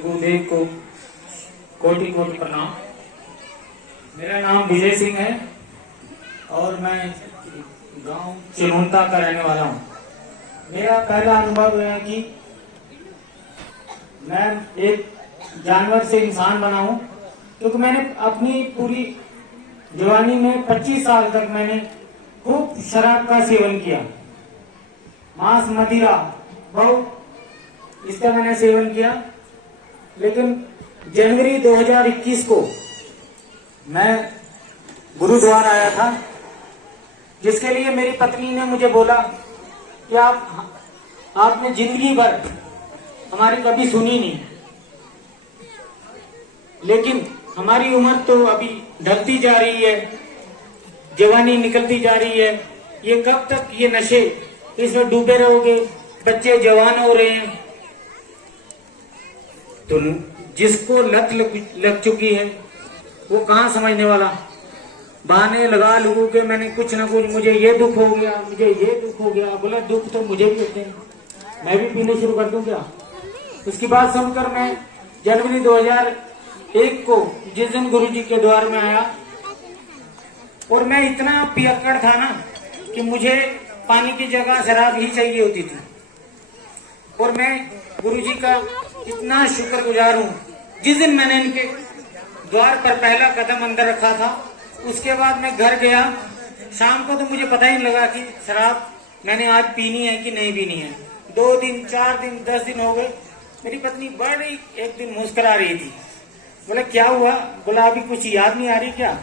गुरुदेव को कोटि कोटि प्रणाम। मेरा नाम विजय सिंह है और मैं गांव चिरहुंता का रहने वाला हूं। मेरा पहला अनुभव है कि मैं एक जानवर से इंसान बना हूं, क्योंकि मैंने अपनी पूरी जवानी में 25 साल तक मैंने खूब शराब का सेवन किया, मांस मदिरा बहुत इसका मैंने सेवन किया। लेकिन जनवरी 2021 को मैं गुरुद्वार आया था, जिसके लिए मेरी पत्नी ने मुझे बोला कि आपने जिंदगी भर हमारी कभी सुनी नहीं, लेकिन हमारी उम्र तो अभी ढलती जा रही है, जवानी निकलती जा रही है, ये कब तक ये नशे इसमें डूबे रहोगे, बच्चे जवान हो रहे हैं। तो जिसको लत लग चुकी है वो कहाँ समझने वाला, बहाने लगा लोगों के मैंने कुछ ना कुछ, मुझे ये दुख हो गया, मुझे ये दुख हो गया। बोला दुख तो मुझे भी होते हैं, मैं भी पीने शुरू कर दूं क्या। उसकी बात सुनकर मैं जनवरी 2001 को जिस दिन गुरुजी के द्वार में आया, और मैं इतना पियक्कड़ था ना कि मुझे पानी की जगह शराब ही चाहिए होती थी। और मैं गुरुजी का इतना शुक्रगुजार हूँ, जिस दिन मैंने इनके द्वार पर पहला कदम अंदर रखा था, उसके बाद मैं घर गया। शाम को तो मुझे पता ही नहीं लगा कि शराब मैंने आज पीनी है कि नहीं पीनी है। 2 दिन 4 दिन 10 दिन हो गए। मेरी पत्नी बड़ी एक दिन मुस्कुरा रही थी। बोला क्या हुआ? बोला अभी कुछ याद नहीं आ रही क्या?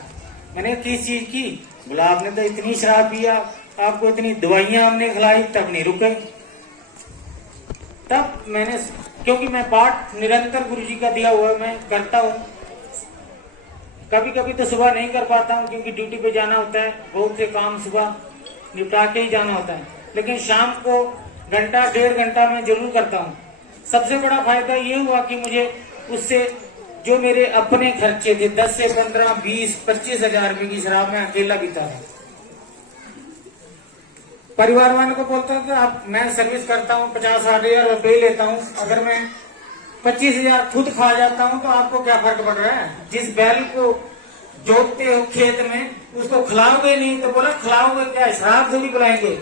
मैंने किस चीज की? बोला आपने तो इतनी शराब पिया, आपको इतनी दवाइयां हमने खिलाई, तब नहीं रुके। तब मैंने, क्योंकि मैं पाठ निरंतर गुरुजी का दिया हुआ मैं करता हूँ, कभी कभी तो सुबह नहीं कर पाता हूँ क्योंकि ड्यूटी पे जाना होता है, बहुत से काम सुबह निपटा के ही जाना होता है, लेकिन शाम को घंटा 1.5 घंटा मैं जरूर करता हूँ। सबसे बड़ा फायदा ये हुआ कि मुझे उससे जो मेरे अपने खर्चे थे 10 से 15 20 25 हजार रुपए की शराब में अकेला पीता था। परिवार वालों को बोलता हूँ कि आप, मैं सर्विस करता हूँ 50-60 हजार रुपये लेता हूँ, अगर मैं 25 हजार खुद खा जाता हूँ तो आपको क्या फर्क पड़ रहा है? जिस बैल को जोतते हो खेत में उसको खिलाओगे नहीं, तो बोला खिलाओगे क्या, शराब थोड़ी पिलाएंगे।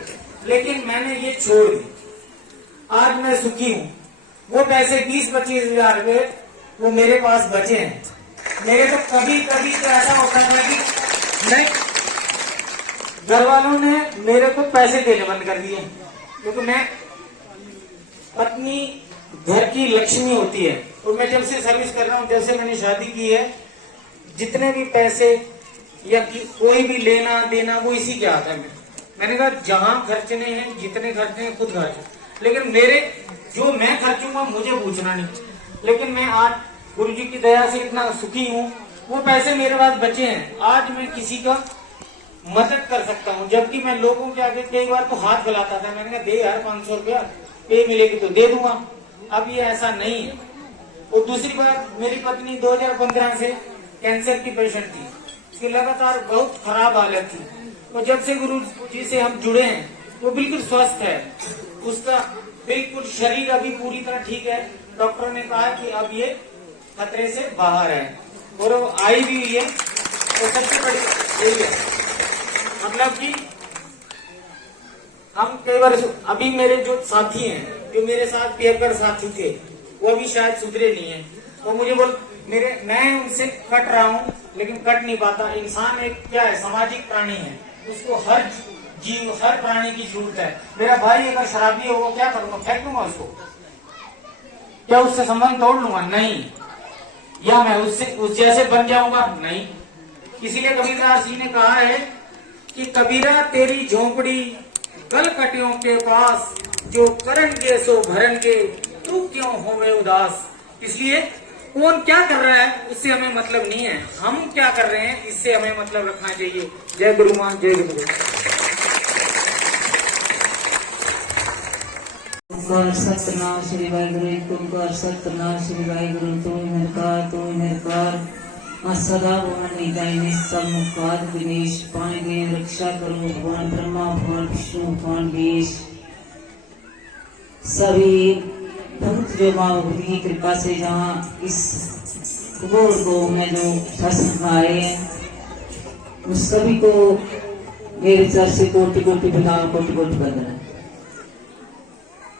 लेकिन मैंने ये छोड़ दी, आज मैं सुखी हूँ। वो पैसे 20-25 हजार रुपये वो मेरे पास बचे हैं। मेरे तो कभी कभी तो ऐसा होता था कि नहीं, घर वालों ने मेरे को पैसे देने बंद कर दिए, क्योंकि मैं, पत्नी घर की लक्ष्मी होती है। और मैं जब से सर्विस कर रहा हूँ, जब से मैंने शादी की है, जितने भी पैसे या कोई भी लेना देना वो इसी के हाथ है। मैंने कहा जहां खर्चने हैं, जितने खर्चने हैं खुद खर्च, लेकिन मेरे जो मैं खर्चूंगा मुझे पूछना नहीं। लेकिन मैं आज गुरुजी की दया से इतना सुखी हूँ, वो पैसे मेरे पास बचे हैं, आज मैं किसी का मदद कर सकता हूँ। जबकि मैं लोगों के आगे कई बार तो हाथ फैलाता था, मैंने कहा दे यार 500 रुपया, पे मिलेगी तो दे दूंगा। अब ये ऐसा नहीं है। और दूसरी बात, मेरी पत्नी 2015 से कैंसर की पेशेंट थी, उसकी लगातार बहुत खराब हालत थी। तो जब से गुरु जी से हम जुड़े हैं वो बिल्कुल स्वस्थ है, उसका बिल्कुल शरीर अभी पूरी तरह ठीक है। डॉक्टर ने कहा कि अब ये खतरे से बाहर है, और वो आई भी हुई है। और सबसे बड़ी यही है, मतलब कि हम कई बार, अभी मेरे जो साथी हैं, जो मेरे साथ पियक्कड़ साथी थे, वो अभी शायद सुधरे नहीं है। वो मुझे बोल, मैं उनसे कट रहा हूँ लेकिन कट नहीं पाता। इंसान एक क्या है, सामाजिक प्राणी है, उसको हर जीव, हर प्राणी की जरूरत है। मेरा भाई अगर शराबी हो, वो क्या करूंगा? फेंक दूंगा उसको? क्या उससे संबंध तोड़ लूंगा? नहीं। या मैं उससे उस जैसे बन जाऊंगा? नहीं। इसीलिए कबीरदास जी ने कहा है कि कबीरा तेरी झोंपड़ी कल कटियों के पास, जो करेंगे सो भरेंगे, तू क्यों होवे उदास। इसलिए कौन क्या कर रहा है उससे हमें मतलब नहीं है, हम क्या कर रहे हैं इससे हमें मतलब रखना चाहिए। जय गुरुमान, जय गुरु। सतनाम श्री वाहिगुरु, एक ओंकार सतनाम श्री वाहिगुरु। तू निरकार सदा भवन निदाय सब मुखाद विनेश, पाए गए रक्षा करो भगवान ब्रह्मा, भगवान विष्णु, भगवान महेश। सभी भक्त जो माँ भगवती की कृपा से जहाँ इस गोर को में जो सत्संग आए हैं उन सभी को मेरे सर से कोटि कोटि प्रणाम, कोटि कोटि वंदना।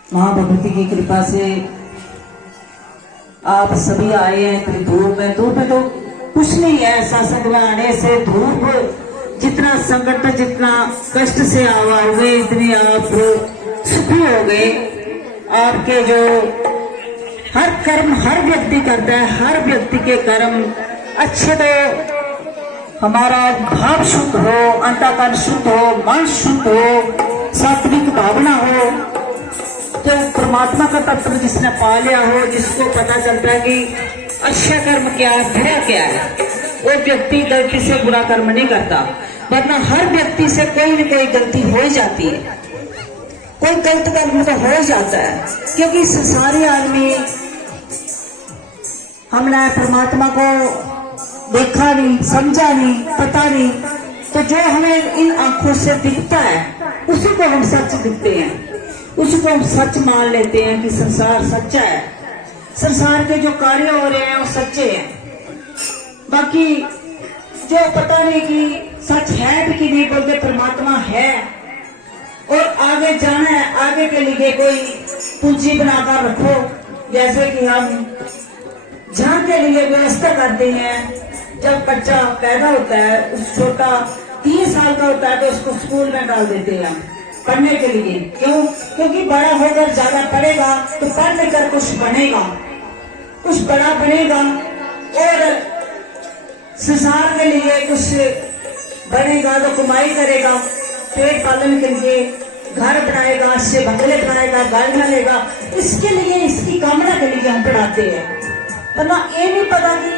माँ भगवती की कृपा से आप सभी आए हैं। धूप में तो कुछ नहीं है, सत्संग में आने से धूप जितना संकट जितना कष्ट से आवा हुए इतनी आप सुखी हो गए। आपके जो हर कर्म हर व्यक्ति करता है, हर व्यक्ति के कर्म अच्छे तो हमारा भाव शुद्ध हो, अंतःकरण शुद्ध हो, मन शुद्ध हो, सात्विक भावना हो, तो परमात्मा का तत्व जिसने पा लिया हो, जिसको पता चलता है कि अच्छा कर्म क्या है, बुरा क्या है, वो व्यक्ति गलती से बुरा कर्म नहीं करता। वरना हर व्यक्ति से कोई न कोई गलती हो ही जाती है, कोई गलत कर्म तो हो जाता है, क्योंकि संसारी आदमी हमने परमात्मा को देखा नहीं, समझा नहीं, पता नहीं, तो जो हमें इन आंखों से दिखता है उसी को हम सच दिखते हैं, उसी को हम सच मान लेते हैं कि संसार सच्चा है, संसार के जो कार्य हो रहे हैं वो सच्चे हैं। बाकी जो पता नहीं कि सच है भी कि नहीं, बोलते परमात्मा है और आगे जाना है, आगे के लिए कोई पूंजी बनाकर रखो। जैसे कि हम जहाँ के लिए व्यवस्था करते हैं, जब बच्चा पैदा होता है, उस छोटा 3 साल का होता है तो उसको स्कूल में डाल देते हैं हम पढ़ने के लिए। क्यों? क्योंकि बड़ा होकर ज्यादा पढ़ेगा तो पढ़ लेकर कुछ बनेगा, कुछ बड़ा बनेगा और संसार के लिए कुछ बनेगा, तो कमाई करेगा, पेट पालन के लिए घर बनाएगा, अच्छे बंगले बनाएगा, गाड़ियां लेगा, इसके लिए, इसकी कामना के लिए हम पढ़ाते हैं। वरना ये नहीं पता कि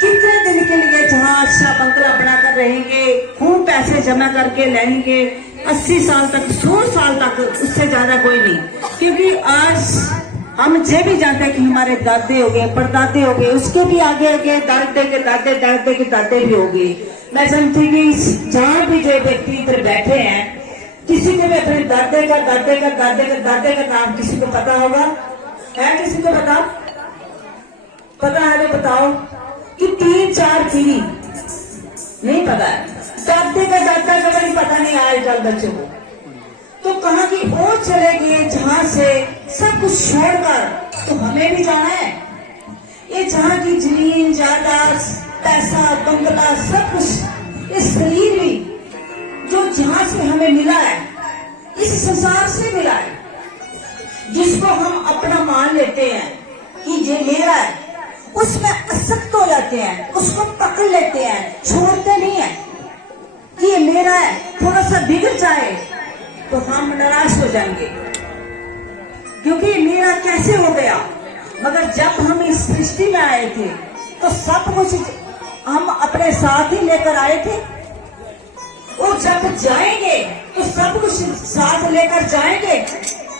कितने दिन के लिए जहाँ अच्छा बंगला बनाकर रहेंगे, खूब पैसे जमा करके लेंगे, 80 साल तक, 100 साल तक, उससे ज्यादा कोई नहीं। क्योंकि आज हम ये भी जानते हैं कि हमारे दादे हो गए, परदादे हो गए, उसके भी आगे आगे दादे के दादे, दादे के दादे भी हो गए। मैं जानती कि जहाँ भी जो व्यक्ति इधर बैठे हैं, किसी को भी अपने दादे का दादे का दादे का दादे का नाम किसी को पता होगा? है किसी को पता है तो बताओ कि 3-4 पीढ़ी नहीं पता है, दादे का दादा का भी पता नहीं आजकल बच्चों को। तो कहाँ की वो चले गए जहाँ से सब कुछ छोड़कर, तो हमें भी जाना है। ये जहाँ की जमीन जायदाद, पैसा, बंगला, सब कुछ, ये शरीर भी जो जहाँ से हमें मिला है, इस संसार से मिला है, जिसको हम अपना मान लेते हैं कि ये मेरा है, उसमें आसक्त हो जाते हैं, उसको पकड़ लेते हैं, छोड़ते नहीं है कि ये मेरा है। थोड़ा सा बिगड़ जाए तो हम नाराज हो जाएंगे, क्योंकि मेरा कैसे हो गया। मगर जब हम इस सृष्टि में आए थे तो सब कुछ हम अपने साथ ही लेकर आए थे, और जब जाएंगे तो सब कुछ साथ लेकर जाएंगे।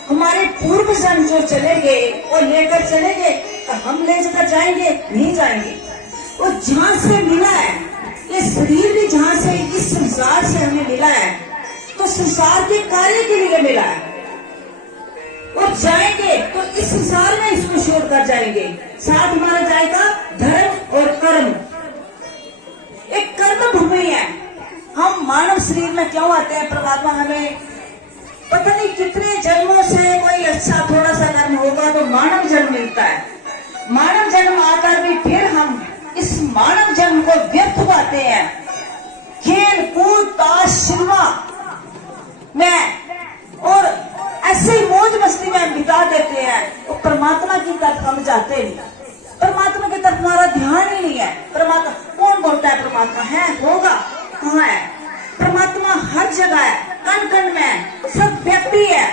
हमारे पूर्व जन्म जो चले गए और लेकर चले गए, तो हम ले जाकर जाएंगे? नहीं जाएंगे। और जहाँ से मिला है ये शरीर भी, जहाँ से इस संसार से हमें मिला है, तो संसार के कार्य के लिए मिला है, और जाएंगे तो इस संसार में इसको छोड़कर जाएंगे। साथ हमारा जाएगा धर्म और कर्म, एक कर्म भूमि है। हम मानव शरीर में क्यों आते हैं? परमात्मा हमें पता नहीं कितने जन्मों से कोई अच्छा थोड़ा सा कर्म होगा तो मानव जन्म मिलता है। मानव जन्म आकर भी फिर हम इस मानव जन्म को व्यर्थ पाते हैं, खेल कूद ताश सिनेमा में और ऐसे ही मौज मस्ती में बिता देते हैं। तो परमात्मा की तरफ हम जाते नहीं, परमात्मा की तरफ हमारा ध्यान ही नहीं है। परमात्मा कौन बोलता है? परमात्मा है, होगा, कहाँ है? परमात्मा हर जगह है, कण कण में है, सब व्यक्ति है।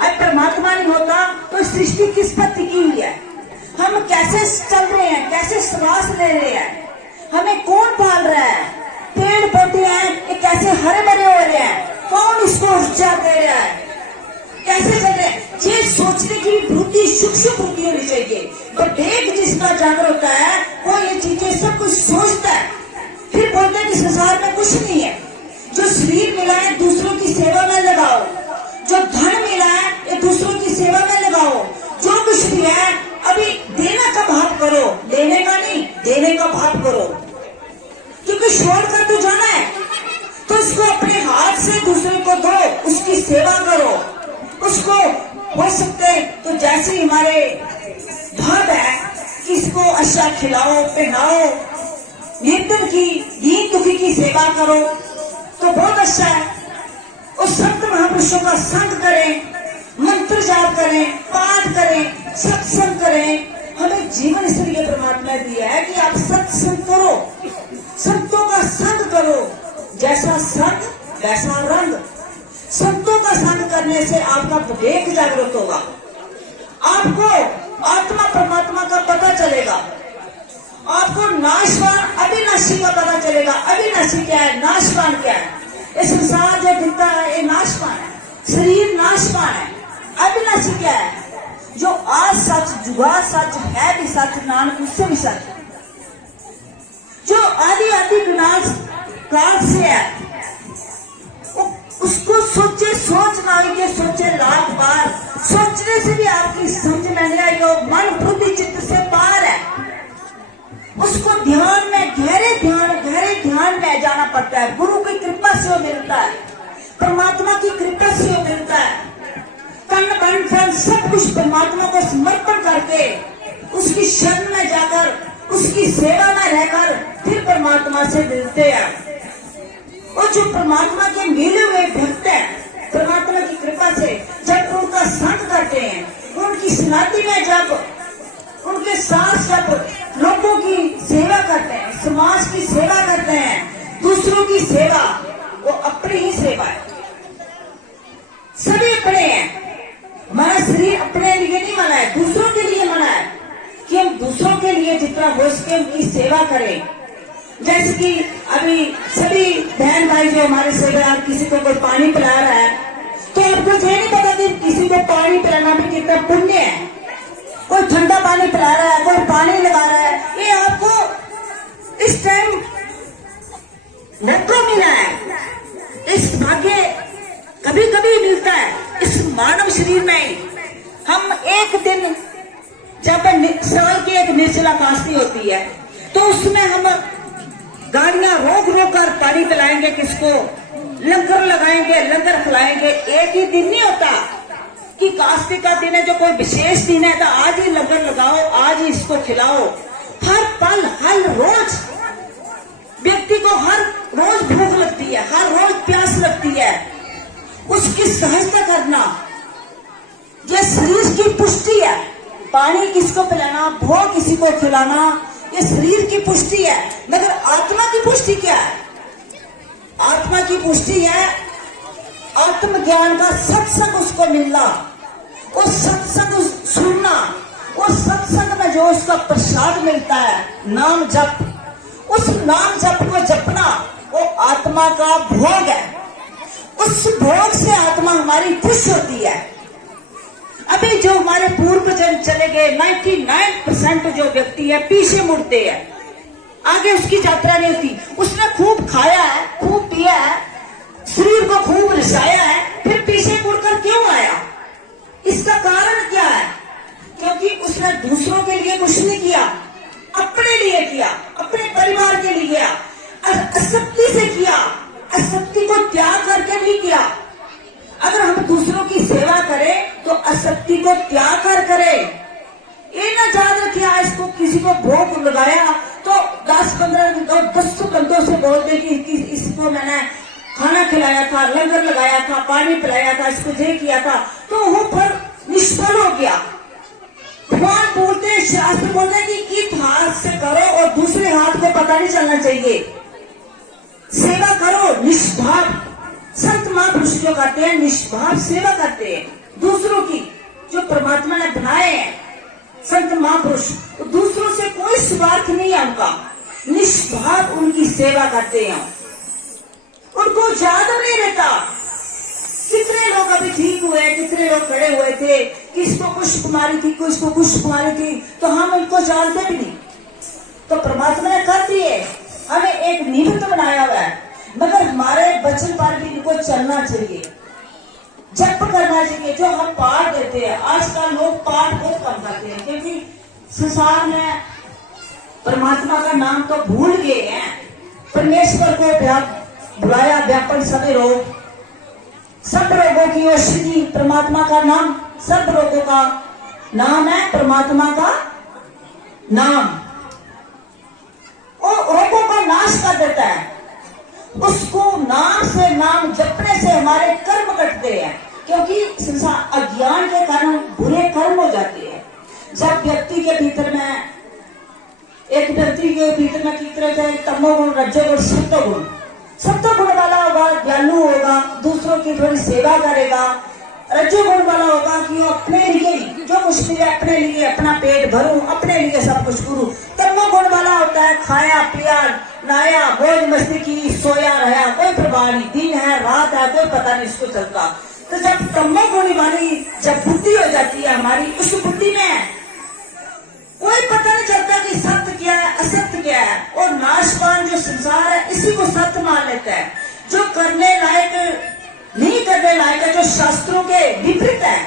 अब परमात्मा नहीं होता तो सृष्टि किस पर टिकी हुई है? हम कैसे चल रहे हैं, कैसे श्वास ले रहे हैं, हमें कौन पाल रहा है? पेड़ पौधे हैं, ये कैसे हरे भरे हो रहे हैं? कौन इसको ऊर्जा दे रहा है? कैसे चल रहे हैं? ये सोचने की बुद्धि, सूक्ष्म बुद्धि होनी चाहिए। प्रत्येक जिसका जागर होता है वो ये चीजें सब कुछ सोचता है। फिर बोलते हैं कि संसार में कुछ नहीं है। जो शरीर मिला है दूसरों की सेवा में लगाओ, जो धन मिला है ये दूसरों की सेवा में लगाओ, जो कुछ भी है अभी देने का भाव करो, लेने का नहीं, देने का भाव करो। क्योंकि छोड़कर तो जाना है, तो उसको अपने हाथ से दूसरे को दो, उसकी सेवा करो। उसको हो सकते तो जैसे हमारे भाव है, किसको अच्छा खिलाओ पिलाओ, निर्धन की दीन दुखी की सेवा करो तो बहुत अच्छा है। और संत महापुरुषों का संग करें, मंत्र जाप करें, पाठ करें, सत्संग करें। हमें जीवन इसलिए परमात्मा ने दिया है कि आप सत्संग करो, संतों का संग करो। जैसा संग वैसा रंग। संतों का संग करने से आपका विवेक जागृत होगा, आपको आत्मा परमात्मा का पता चलेगा, आपको नाशवान अविनाशी का पता चलेगा। अविनाशी क्या है, नाशवान क्या है? ये संसार जो दिखता है ये नाशवान है, शरीर नाशवान है। अविनाशी क्या है? जो आज सच, जुगा सच, है भी सच, नानक उससे भी सच। जो आदि आदि विनाश काल से है, उसको सोचे सोच ना आएंगे, सोचे लाख बार। सोचने से भी आपकी समझ में नहीं आएगा, मन बुद्धि चित्त से पार है। उसको ध्यान में गहरे ध्यान में जाना पड़ता है। गुरु की कृपा से वो मिलता है, परमात्मा की कृपा से वो मिलता है। तन मन धन सब कुछ परमात्मा को समर्पण करके उसकी शरण में जाकर उसकी सेवा में रहकर फिर परमात्मा से मिलते हैं। और जो परमात्मा के मिले हुए भक्त हैं, परमात्मा की कृपा से जब उनका संग करते हैं, उनकी समाधि में जब उनके साथ जब लोगों की सेवा करते हैं, समाज की सेवा करते हैं, दूसरों की सेवा, वो अपनी ही सेवा है। सभी अपने हैं। हमारा शरीर अपने लिए नहीं बना है, दूसरों के लिए बना है कि हम दूसरों के लिए जितना हो सके उनकी सेवा करें। जैसे कि अभी सभी बहन भाई जो हमारे सेवादार, किसी को कोई पानी पिला रहा है तो आपको ये नहीं पता कि किसी को पानी पिलाना भी कितना पुण्य है। कोई ठंडा पानी पिला रहा है, कोई पानी लगा रहा है, ये आपको इस टाइम मौका मिला है। इस भाग्य कभी कभी मिलता है इस मानव शरीर में। हम एक दिन जब साल की एक निर्जला कास्ती होती है तो उसमें हम गाड़ियां रोक रोक कर पानी पिलाएंगे, किसको लंगर लगाएंगे, लंगर खिलाएंगे। एक ही दिन नहीं होता कि कास्ती का दिन है जो कोई विशेष दिन है तो आज ही लंगर लगाओ, आज ही इसको खिलाओ। हर पल हर रोज व्यक्ति को हर रोज भूख लगती है, हर रोज प्यास लगती है। उसकी सहायता करना ये शरीर की पुष्टि है। पानी किसको पिलाना, भोग किसी को खिलाना, ये शरीर की पुष्टि है। मगर आत्मा की पुष्टि क्या है? आत्मा की पुष्टि है आत्मज्ञान का सत्संग उसको मिलना, उस सत्संग सुनना, उस सत्संग में जो उसका प्रसाद मिलता है, नाम जप, उस नाम जप को जपना वो आत्मा का भोग है। उस भोग से आत्मा हमारी खुश होती है। अभी जो हमारे पूर्व जन चले गए 99% जो व्यक्ति है पीछे मुड़ते हैं, आगे उसकी यात्रा नहीं होती। उसने खूब खाया है, खूब पिया है, शरीर को खूब रिसाया है, फिर पीछे मुड़कर क्यों आया? इसका कारण क्या है? क्योंकि उसने दूसरों के लिए कुछ नहीं किया, अपने लिए किया, अपने परिवार के लिए किया, असक्ति से किया, असक्ति को त्याग करके नहीं किया। अगर हम दूसरों की सेवा करें तो असक्ति को त्याग कर करें। ये ना याद रखिए आज को किसी को भोग लगाया तो 10-15 बंदों से बोल दे कि इसको मैंने खाना खिलाया था, लंगर लगाया था, पानी पिलाया था, इसको ये किया था, तो वो फिर निष्फल हो गया। भगवान बोलते हैं, शास्त्र बोलते हैं कि एक हाथ से करो और दूसरे हाथ को पता नहीं चलना चाहिए। सेवा करो निष्भाव। संत महापुरुष जो करते हैं निष्भाव सेवा करते हैं दूसरों की, जो परमात्मा ने बनाए हैं संत महापुरुष, तो दूसरों से कोई स्वार्थ नहीं है उनका, निष्भाव उनकी सेवा करते हैं। उनको याद नहीं रहता कितने लोग अभी ठीक हुए, कितने लोग खड़े हुए थे, किसको कुछ कुमारी थी, किसको कुछ कुमारी थी, तो हम इनको जानते भी नहीं। तो परमात्मा ने कर दिए, हमें एक निमित्त बनाया हुआ है, मगर हमारे वचन पर भी इनको चलना चाहिए। जप करना चाहिए। जो हम पाठ देते हैं, आजकल लोग पाठ बहुत कम करते हैं, क्योंकि संसार में परमात्मा का नाम तो भूल गए हैं। परमेश्वर को बुलाया व्यापन सभी रोग, सब रोगों की औषधि परमात्मा का नाम, सब रोगों का नाम है परमात्मा का नाम। वो रोगों का नाश कर देता है। उसको नाम से नाम जपने से हमारे कर्म कटते हैं, क्योंकि संसार अज्ञान के कारण बुरे कर्म हो जाते हैं। जब व्यक्ति के भीतर में, एक व्यक्ति के भीतर में कितने थे तमोगुण, रजोगुण, सत्वगुण, सत्वगुण वाला होगा दयालु होगा, दूसरों की थोड़ी सेवा करेगा। रजोगुण वाला होगा कि वो अपने लिए जो कुछ मिले अपने लिए, अपना पेट भरूं, अपने लिए सब कुछ करूं। तमोगुण वाला होता है खाया पिया नाया मौज मस्ती की, सोया रहा, कोई परवाह नहीं, दिन है रात है कोई पता नहीं इसको चलता। तो जब तमोगुण वाली जब बुद्धि हो जाती है हमारी, उस बुद्धि में कोई पता नहीं चलता कि सत्य क्या है असत्य क्या है, और नाशवान जो संसार है इसी को सत्य मान लेता है। जो करने लायक नहीं करने लायक है, जो शास्त्रों के विपरीत है,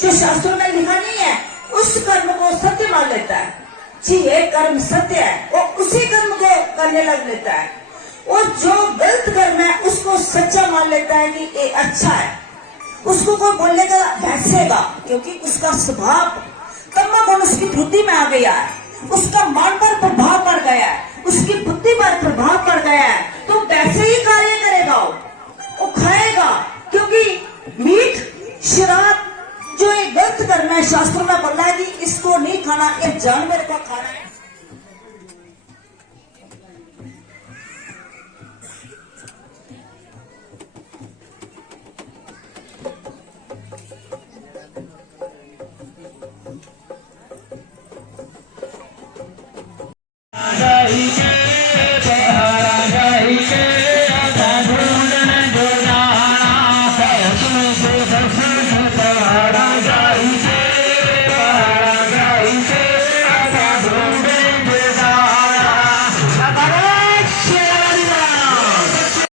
जो शास्त्रों में लिखा नहीं है, उस कर्म को सत्य मान लेता है। जी ये कर्म सत्य है, वो उसी कर्म को करने लग लेता है। और जो गलत कर्म है उसको सच्चा मान लेता है कि ये अच्छा है। उसको कोई बोलेगा भैंसेगा, क्योंकि उसका स्वभाव तमोगुण उसकी बुद्धि में आ गया है, उसका मन पर प्रभाव पड़ गया है, उसकी बुद्धि पर प्रभाव पड़ गया है, तो वैसे ही कार्य करेगा, वो खाएगा। क्योंकि मीठ शराब जो एक गलत कर्म है, शास्त्रों में बोला है कि इसको नहीं खाना, ये जानवर का खाना है।